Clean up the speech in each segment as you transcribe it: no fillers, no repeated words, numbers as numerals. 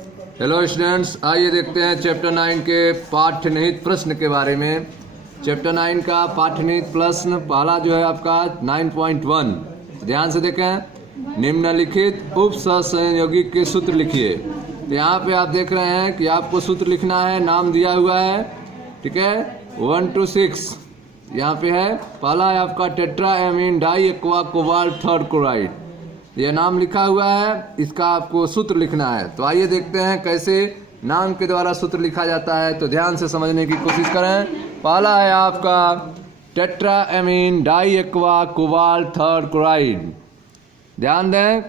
Hello students, आइए देखते हैं चैप्टर 9 के पाठ्यनिहित प्रश्न के बारे में। चैप्टर 9 का पाठ्यनिहित प्रश्न पहला जो है आपका 9.1। ध्यान से देखें। निम्नलिखित उपसहसंयोगी के सूत्र लिखिए। तो यहाँ पे आप देख रहे हैं कि आपको सूत्र लिखना है, नाम दिया हुआ है, ठीक है, 1 to 6 यहाँ पे है। पहला है आपका tetraammine diaqua cobalt third chloride, ये नाम लिखा हुआ है, इसका आपको सूत्र लिखना है। तो आइए देखते हैं कैसे नाम के द्वारा सूत्र लिखा जाता है। तो ध्यान से समझने की कोशिश करें। पहला है आपका tetraammine diaqua cobalt third chloride. ध्यान दें,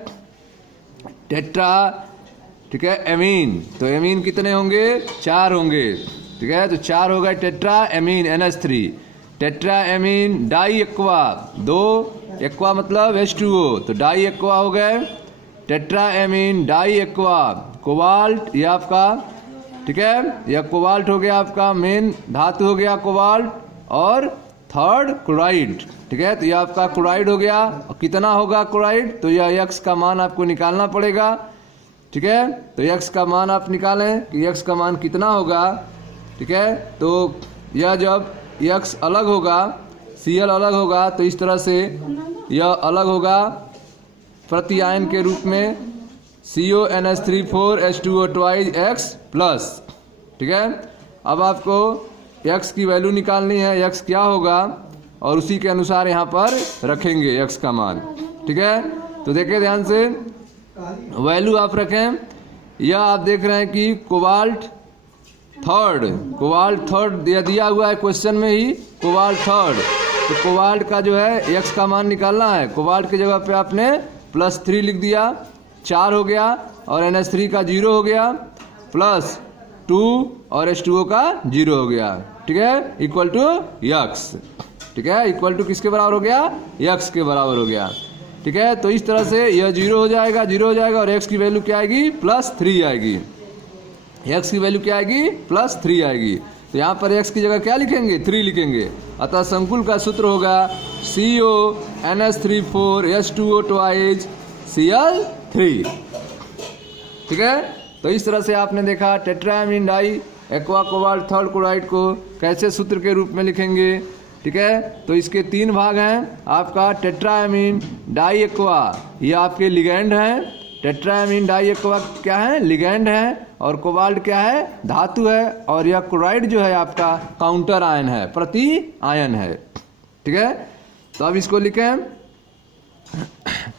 टेट्रा, ठीक है, एमीन, तो एमीन कितने होंगे? 4 होंगे, ठीक है। तो 4 हो गए tetraammine NH3। Tetraammine diaqua 2, aqua मतलब H2O, तो डाई एक्वा हो गए। टेट्राएमीन डाई एक्वा कोबाल्ट, ये आपका, ठीक है, यह कोबाल्ट हो गया, आपका मेन धातु हो गया कोबाल्ट, और थर्ड क्लोराइड, ठीक है। तो यह आपका क्लोराइड हो गया। और कितना होगा क्लोराइड? तो यह X का मान आपको निकालना पड़ेगा, ठीक है। तो X का मान आप निकालें कि X का मान कितना होगा, ठीक है। तो यह जब X अलग होगा, Cl अलग होगा, तो इस तरह से यह अलग होगा प्रति आयन के रूप में CONH3 4H2O X प्लस, ठीक है। अब आपको X की वैल्यू निकालनी है, X क्या होगा, और उसी के अनुसार यहाँ पर रखेंगे X का मान, ठीक है। तो देखिए ध्यान से, वैल्यू आप रखें। यह आप देख रहे हैं कि कोबाल्ट थर्ड दिया हुआ है क्वेश्चन में ही, कोबाल्ट थर्ड। तो कोबाल्ट का जो है X का मान निकालना है। कोबाल्ट की जगह पे आपने +3 लिख दिया, 4 हो गया, और NH3 का 0 हो गया, +2 और H2O का 0 हो गया, ठीक है, इक्वल टू X, ठीक है, इक्वल टू किसके बराबर हो गया? X के बराबर हो गया, ठीक है। तो इस तरह से यह 0 हो जाएगा, 0 हो जाएगा, और X की वैल्यू क्या आएगी? +3 आएगी। X की वैल्यू क्या आएगी? +3 आएगी। तो यहाँ पर X की जगह क्या लिखेंगे? 3 लिखेंगे। अतः संकुल का सूत्र होगा CONH3 4H2O Cl3, ठीक है। तो इस तरह से आपने देखा tetraammine diaqua cobalt third chloride को कैसे सूत्र के रूप में लिखेंगे, ठीक है। तो इसके 3 भाग हैं। आपका टेट्राएमीन डाई एक्वा, ये आपके लिगैंड हैं। टेट्राएमीन डाई एक्वा क्या है? लिगैंड है। और कोबाल्ट क्या है? धातु है। और यह क्लोराइड जो है आपका काउंटर आयन है, प्रति आयन है, ठीक है। तो अब इसको लिखें,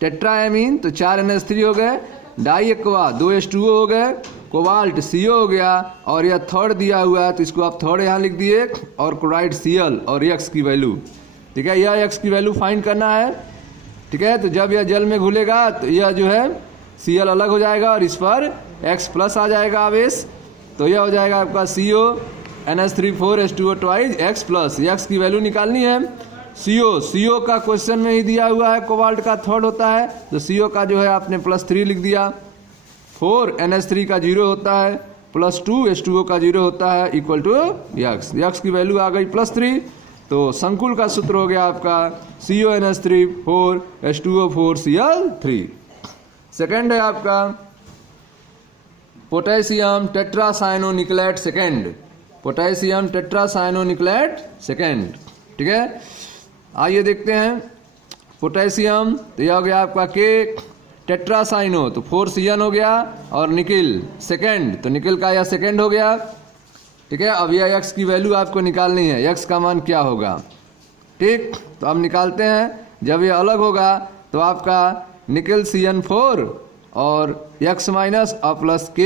टेट्राएमीन तो 4 NH3 हो गए, डाई एक्वा 2 H2O हो गए, कोबाल्ट CO हो गया, और यह थर्ड दिया हुआ है, तो इसको आप थर्ड यहाँ लिख दिए, और क्लोराइड Cl और X की वैल्यू, ठीक है। यह X की वैल्यू फाइंड करना है, ठीक है। तो जब यह जल में घुलेगा तो यह जो है Cl अलग हो जाएगा, और इस पर X प्लस आ जाएगा आवेश, तो यह हो जाएगा आपका CONH3 4H2O X plus. X की वैल्यू निकालनी है। CO का क्वेश्चन में ही दिया हुआ है, कोबाल्ट का थर्ड होता है, तो CO का जो है आपने +3 लिख दिया, 4 NH3 का 0 होता है, +2 H2O का 0 होता है, इक्वल टू X की वैल्यू आ गई +3। तो संकुल का सूत्र हो गया आपका CONH3 4H2O Cl3। सेकेंड है आपका पोटेशियम टेट्रासाइनोनिक्लेट सेकेंड, पोटेशियम टेट्रासाइनोनिक्लेट सेकेंड, ठीक है। आइए देखते हैं पोटेशियम, तो यह हो गया आपका K, टेट्रासाइनो तो 4CN हो गया, और निकिल सेकेंड, तो निकिल का यह सेकेंड हो गया, ठीक है। अब यह X की वैल्यू आपको निकालनी है, X का मान क्या होगा, ठीक। तो अब निकालते हैं। जब यह अलग होगा तो आपका निकिल CN4 और X माइनस और प्लस K,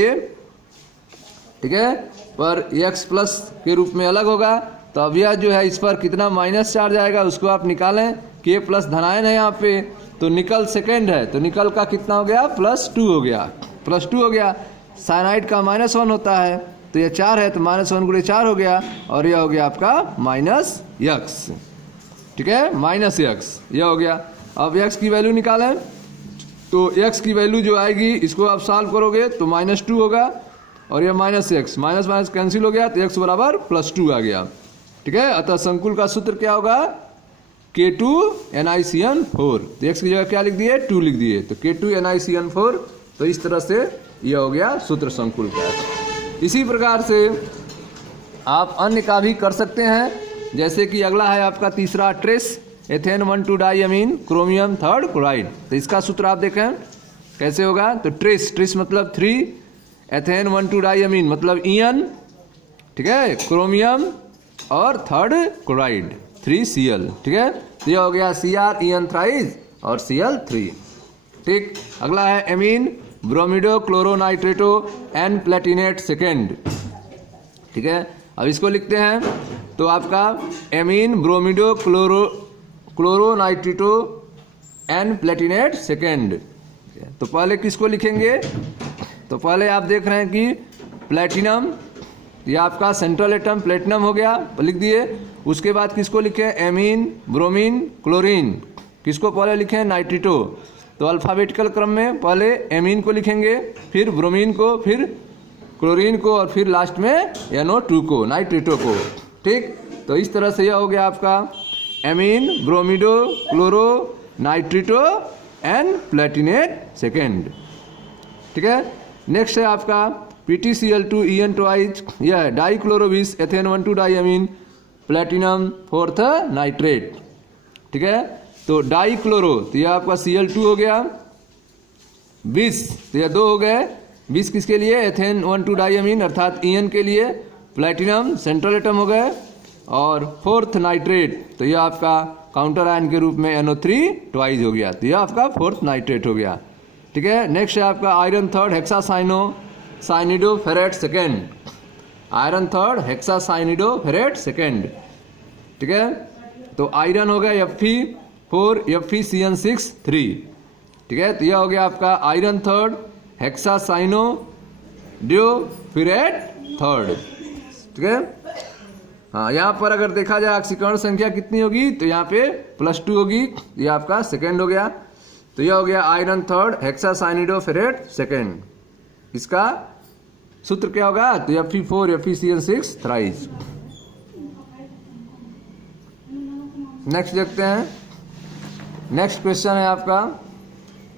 ठीक है, पर X प्लस के रूप में अलग होगा। तो अब यह जो है इस पर कितना माइनस चार्ज आएगा उसको आप निकालें। K प्लस धनायन है यहाँ पे, तो निकल सेकेंड है, तो निकल का कितना हो गया? +2 हो गया, +2 हो गया। साइनाइड का -1 होता है, तो यह 4 है, तो -1 गुणे 4 हो गया, और यह हो गया आपका -X, ठीक है, -X, यह हो गया। अब X की वैल्यू निकालें, तो X की वैल्यू जो आएगी इसको आप सॉल्व करोगे तो -2 होगा, और यह -X, माइनस कैंसिल हो गया, तो X बराबर +2 आ गया, ठीक है। अतः संकुल का सूत्र क्या होगा? K2NiCN4। तो X की जगह क्या लिख दिए? 2 लिख दिए, तो K2NiCN4। तो इस तरह से यह हो गया सूत्र संकुल का। इसी प्रकार से आप अन्य का भी कर सकते हैं, जैसे कि अगला है आपका तीसरा ट्रेस एथेन 1,2 डाइअमीन क्रोमियम 3 क्लोराइड। तो इसका सूत्र आप देखें कैसे होगा। तो ट्रेस मतलब 3, एथेन 1,2 डाइअमीन मतलब ईएन, ठीक है, क्रोमियम और 3 क्लोराइड 3Cl, ठीक है। तो यह हो गया Cr ईएन थ्राइज और Cl3, ठीक। अगला है एमीन ब्रोमिडो क्लोरोनाइट्रेटो एन प्लेटिनेट सेकेंड, ठीक है। अब इसको लिखते हैं तो आपका एमीन ब्रोमिडो क्लोरोनाइट्रेटो एन प्लेटिनेट सेकेंड। तो पहले किसको लिखेंगे, तो पहले आप देख रहे हैं कि प्लेटिनम, यह आपका सेंट्रल एटम प्लेटिनम हो गया, लिख दिए। उसके बाद किसको लिखें, एमीन ब्रोमीन क्लोरीन, किसको पहले लिखें, नाइट्रेटो। तो अल्फ़ाबेटिकल क्रम में पहले एमीन को लिखेंगे, फिर ब्रोमीन को, फिर क्लोरीन को और फिर लास्ट में NO2 को, नाइट्रेटो को, ठीक। तो इस तरह से यह हो गया आपका ammine bromido chloro nitrato en platinate second, ठीक है। नेक्स्ट है आपका PtCl2 EN ट्वाइज, यह dichlorobis ethane 1,2 diamine platinum 4th nitrate, ठीक है। तो डाइक्लोरो, तो यह आपका Cl2 हो गया, 20, तो यह 2 हो गए, 20 किसके लिए, एथेन 1,2 डाइअमीन अर्थात EN के लिए, प्लेटिनम सेंट्रल एटम हो गए, और 4th नाइट्रेट, तो यह आपका काउंटर आयन के रूप में NO3 ट्वाइज हो गया, तो यह आपका 4th नाइट्रेट हो गया, ठीक है। नेक्स्ट है आपका आयरन 3 हेक्सासाइनिडोफेरेट सेकेंड, आयरन 3 हेक्सासाइनिडोफेरेट सेकेंड, ठीक है। तो आयरन हो गया Fe4 FeCN6 3, ठीक है। तो यह हो गया आपका आयरन 3 हेक्सासाइनोडियोफेरेट 3, ठीक है। हाँ, यहाँ पर अगर देखा जाए ऑक्सीकरण संख्या कितनी होगी, तो यहाँ पे +2 होगी, ये आपका सेकेंड हो गया। तो यह हो गया आयरन 3 हेक्सासाइनिडोफेरेट सेकेंड। इसका सूत्र क्या होगा, तो Fe4 FeCN6 थ्राइज। नेक्स्ट देखते हैं, नेक्स्ट क्वेश्चन है आपका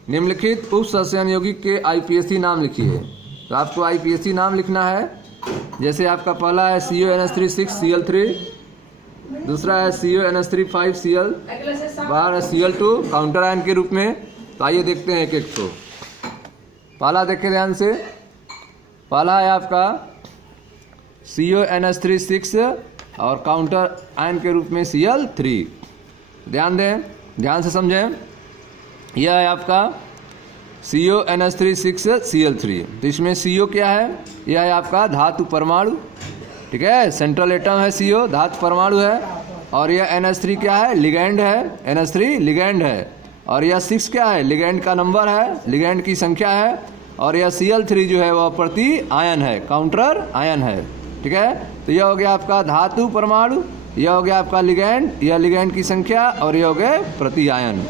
निम्नलिखित उप संचयन यौगिक के IPSC नाम लिखिए। तो आपको IPSC नाम लिखना है, जैसे आपका पहला है CONH3 दूसरा है CONH3 बाहर है Cl2 काउंटर आयन के रूप में। तो आइए देखते हैं एक एक को। पहला देखें ध्यान से, पहला है आपका CONH3 और काउंटर आयन के रूप में Cl3। ध्यान दें, ध्यान से समझें, यह है आपका CONH3 Cl3। तो इसमें CO क्या है, यह है आपका धातु परमाणु, ठीक है, सेंट्रल एटम है CO, धातु परमाणु है। और यह NH3 क्या है, लिगैंड है, NH3 लिगैंड है। और यह 6 क्या है, लिगैंड का नंबर है, लिगैंड की संख्या है। और यह Cl3 जो है वह प्रति आयन है, काउंटर आयन है, ठीक है। तो यह हो गया आपका धातु परमाणु, यह हो गया आपका लिगैंड, यह लिगैंड की संख्या, और यह हो गए प्रति आयन,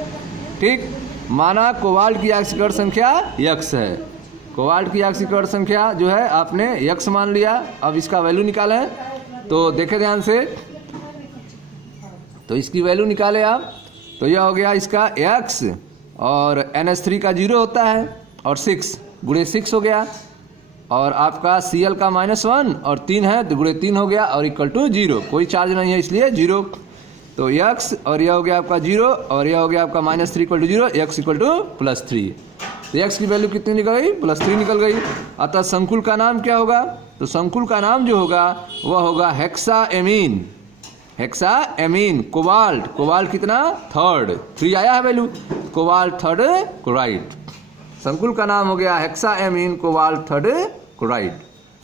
ठीक। माना कोबाल्ट की ऑक्सीकरण संख्या X है, कोबाल्ट की ऑक्सीकरण संख्या जो है आपने X मान लिया। अब इसका वैल्यू निकालें, तो देखें ध्यान से, तो इसकी वैल्यू निकाले आप, तो यह हो गया इसका X, और NH3 का 0 होता है, और 6 गुणे 6 हो गया, और आपका Cl का -1 और 3 है, तो गुणे 3 हो गया, और इक्वल टू 0, कोई चार्ज नहीं है इसलिए 0। तो X और यह हो गया आपका 0, और यह हो गया आपका -3 equal to 0, X equal to +3। तो X की वैल्यू कितनी निकल गई, +3 निकल गई। अतः संकुल का नाम क्या होगा, तो संकुल का नाम जो होगा वह होगा हेक्साएमीन, हेक्साएमीन कोबाल्ट, कोबाल्ट कितना 3 आया है वैल्यू, कोबाल्ट 3 क्लोराइड। संकुल का नाम हो गया हेक्साएमीन कोबाल्ट 3 क्लोराइड।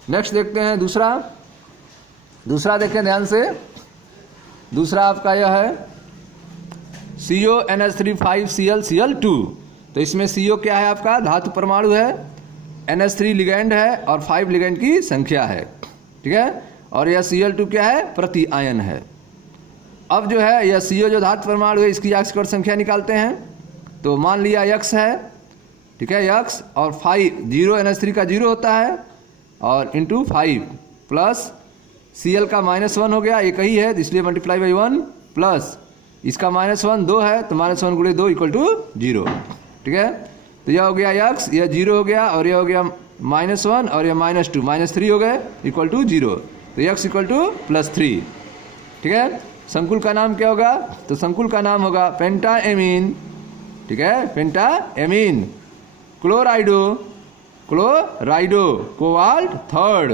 नेक्स्ट देखते हैं दूसरा देखें ध्यान से, दूसरा आपका यह है CONH3 Cl2। तो इसमें CO क्या है आपका, धातु परमाणु है, NH3 लिगैंड है, और 5 लिगैंड की संख्या है, ठीक है। और यह Cl2 क्या है, प्रति आयन है। अब जो है यह CO जो धातु परमाणु है, इसकी ऑक्सीकरण संख्या निकालते हैं। तो मान लिया X है, ठीक है, X और 5 0 NH3 का 0 होता है, और इंटू 5 प्लस Cl का -1 हो गया, एक ही है इसलिए मल्टीप्लाई बाई 1, प्लस इसका -1 2 है, तो -1 गुणे 2 इक्वल टू 0, ठीक है। तो यह हो गया X, यह 0 हो गया, और यह हो गया -1 और ये -2, -3 हो गए इक्वल टू 0, तो x इक्वल टू +3। ठीक है, संकुल का नाम क्या होगा? तो संकुल का नाम होगा पेंटाएमीन। ठीक है, पेंटाएमीन क्लोराइडो कोबाल्ट थर्ड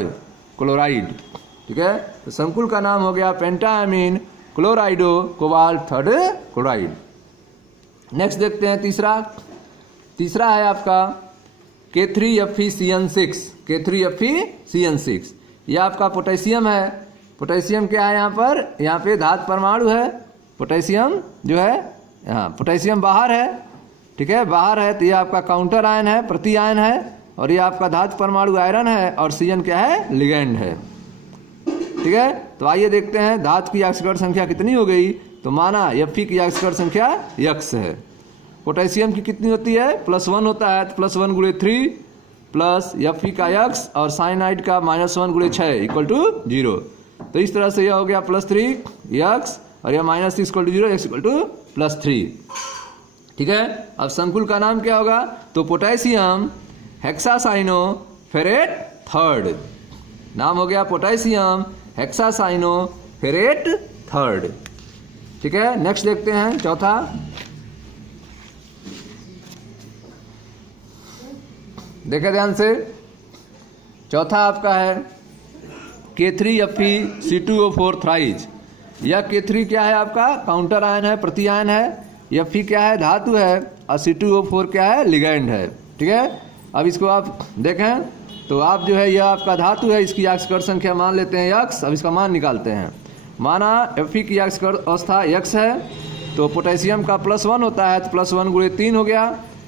क्लोराइड। ठीक है, तो संकुल का नाम हो गया पेंटाएमीन क्लोराइडो कोबाल्ट थर्ड क्लोराइड। नेक्स्ट देखते हैं तीसरा है आपका K3FeCN6। K3FeCN6 यह आपका पोटेशियम है। पोटेशियम क्या है यहाँ पे धातु परमाणु है। पोटेशियम जो है यहाँ पोटेशियम बाहर है। ठीक है, बाहर है, तो यह आपका काउंटर आयन है, प्रति आयन है, और यह आपका धातु परमाणु आयरन है, और CN क्या है? लिगैंड है। ठीक है, तो आइए देखते हैं धातु की ऑक्सीकरण संख्या कितनी हो गई। तो माना Fe की ऑक्सीकरण संख्या x है। पोटेशियम की कितनी होती है? +1 होता है, तो +1 × 3 प्लस Fe का x और साइनाइड का -1 × 6 इक्वल टू 0। तो इस तरह से यह हो गया +3x और यह -6 equal to 0, x equal to +3। ठीक है, अब संकुल का नाम क्या होगा? तो पोटेशियम हेक्सासाइनोफेरेट थर्ड। नाम हो गया पोटेशियम हेक्सासाइनोफेरेट थर्ड। ठीक है, नेक्स्ट देखते हैं चौथा। देखें ध्यान से, चौथा आपका है K3FeC2O4 थ्राइज। यह K3 क्या है? आपका काउंटर आयन है, प्रति आयन है। Fe क्या है? धातु है, और C2O4 क्या है? लिगैंड है। ठीक है, अब इसको आप देखें तो आप जो है यह आपका धातु है, इसकी ऑक्सीकरण संख्या मान लेते हैं x। अब इसका मान निकालते हैं। माना Fe की ऑक्सीकरण अवस्था x है, तो पोटेशियम का +1 होता है, तो +1 × 3 हो गया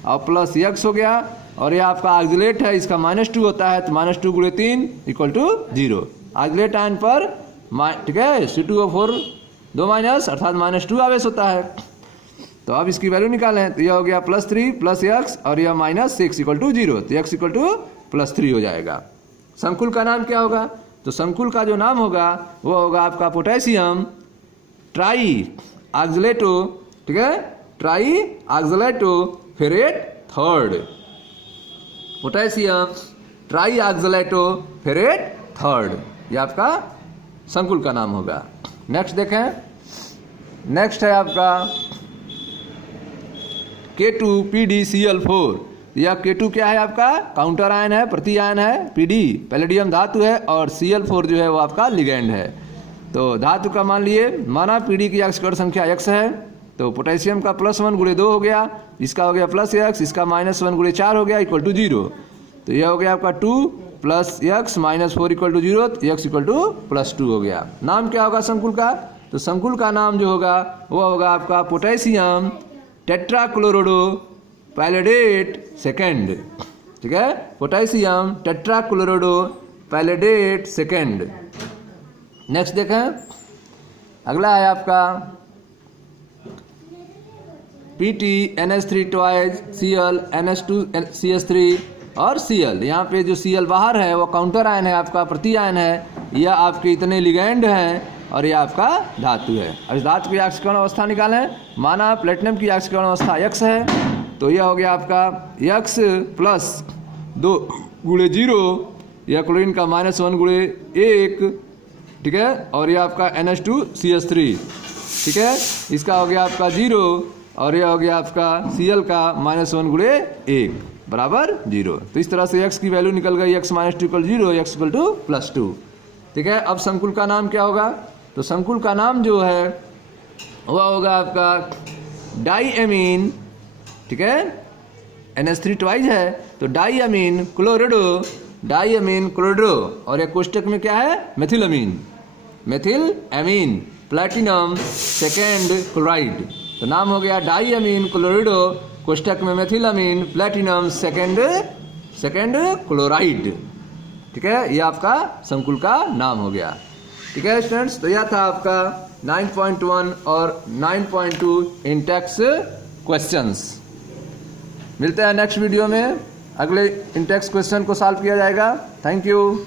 और प्लस x हो गया, और यह आपका ऑक्सीलेट है, इसका -2 होता है, तो -2 × 3 इक्वल टू 0। ऑक्सीलेट आयन पर ठीक है C2O4 2 माइनस अर्थात -2 आवेश होता है। तो अब इसकी वैल्यू निकालें, तो यह हो गया +3 + x और यह -6 इक्वल टू 0, तो x इक्वल टू +3 हो जाएगा। संकुल का नाम क्या होगा? तो संकुल का जो नाम होगा वो होगा आपका पोटेशियम ट्राई ऑक्सलेटो। ठीक है, trioxalato ferrate third. Potassium trioxalato ferrate third, ये आपका संकुल का नाम होगा। नेक्स्ट देखें, नेक्स्ट है आपका K2PdCl4। यह K2 क्या है? आपका काउंटर आयन है, प्रति आयन है। PD पैलेडियम धातु है, और Cl4 जो है वो आपका लिगैंड है। तो धातु का मान लिए, माना PD की ऑक्सीकरण संख्या x है, तो पोटेशियम का +1 × 2 हो गया, इसका हो गया +x, इसका -1 × 4 हो गया इक्वल टू 0। तो यह हो गया आपका 2 + x -4 इक्वल टू 0, तो x इक्वल टू +2 हो गया। नाम क्या होगा संकुल का? तो संकुल का नाम जो होगा वो होगा आपका पोटेशियम टेट्राक्लोरोडो पैलेडेट सेकेंड। ठीक है, पोटेशियम टेट्राक्लोरोडो पैलेडेट सेकेंड। नेक्स्ट देखें, अगला है आपका PtNH3 ट्वाइस Cl NH2CH3 और Cl। यहाँ पे जो Cl बाहर है वो काउंटर आयन है, आपका प्रति आयन है। यह आपके इतने लिगैंड हैं, और यह आपका धातु है। अब इस धातु की ऑक्सीकरण अवस्था निकालें। माना प्लेटिनम की ऑक्सीकरण अवस्था x है, तो यह हो गया आपका x + 2 × 0, यह क्लोरीन का -1 × 1। ठीक है, और यह आपका NH2CH3। ठीक है, इसका हो गया आपका 0, और यह हो गया आपका Cl का -1 × 1 बराबर 0। तो इस तरह से x की वैल्यू निकल गई, x - 2 = 0, x इक्वल टू +2। ठीक है, अब संकुल का नाम क्या होगा? तो संकुल का नाम जो है वह होगा आपका डाईएमीन। ठीक है, NH3 ट्वाइस है, तो डाईएमीन क्लोरिडो, डाईएमीन क्लोरिडो, और ये कोष्टक में क्या है? Methylamine, methyl amine platinum second chloride. तो नाम हो गया डाईएमीन क्लोरिडो, कोष्टक में मेथिलअमीन प्लैटिनम सेकेंड क्लोराइड। ठीक है, ये आपका संकुल का नाम हो गया। ठीक है स्टूडेंट्स, तो यह था आपका 9.1 और 9.2 इंटेक्स क्वेश्चंस। मिलते हैं नेक्स्ट वीडियो में, अगले इंटेक्स क्वेश्चन को सॉल्व किया जाएगा। Thank you.